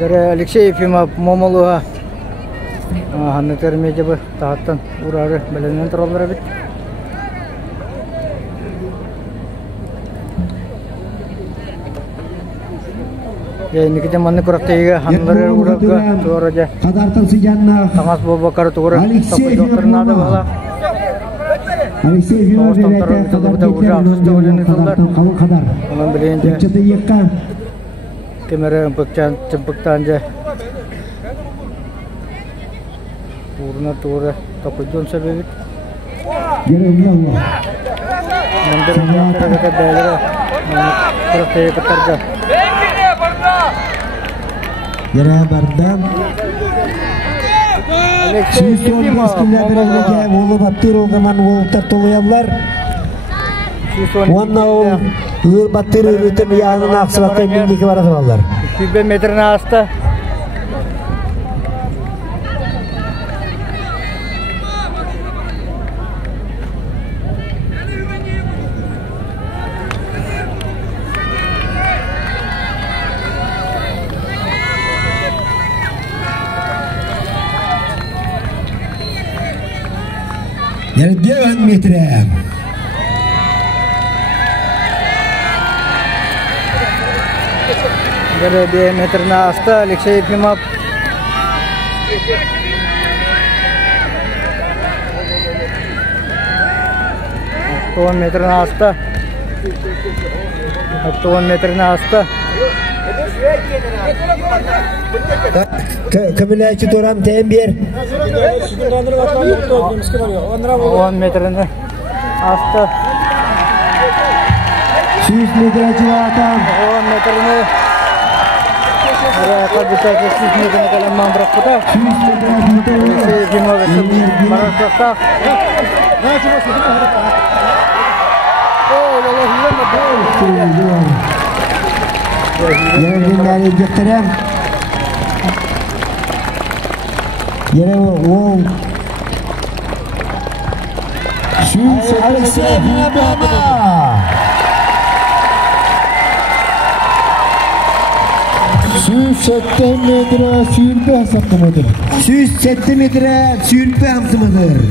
Алексей Ефимов Момолуға Ханны термеде бұл тағаттан ұрары білінен тұралар әбет. Никіде манны құрақтайға ханлары ұрарға туғыры де таңас болбақары туғыры тапы жоқтырынады бағала. Тоғыстан тұрын тұлыбыда ұжы ақсызды өлені тұлдар. Онын білейінде кемері чымпықтан же Урна тура топыдон себебит. Мендер яктарга дайлара профея катарга. Яра бардан. Алексей Ефимов берилге болу баттыр огаман болуптар толуялар. Онна ол ыр баттыр үрүтүп янын аксыбакка миңдики бара туралар. 2 метрин аста. Yarıdan metre. Yarıdan metre hasta Alexey Ефимов. Ton metre hasta. Ton metre hasta. Kamilaki toram tembir. 10 metreni hasta. 100 metre açılatam. 10 metreni. Araya kadar 100 metreni kalemman bırakıda. 100 metre Alexey Ефимов Marasakta. Yere günleri getirem. Yere o. Şu Alexey Ефимов. 107 metre sürpe saptamadır. 107 metre sürpe saptamadır.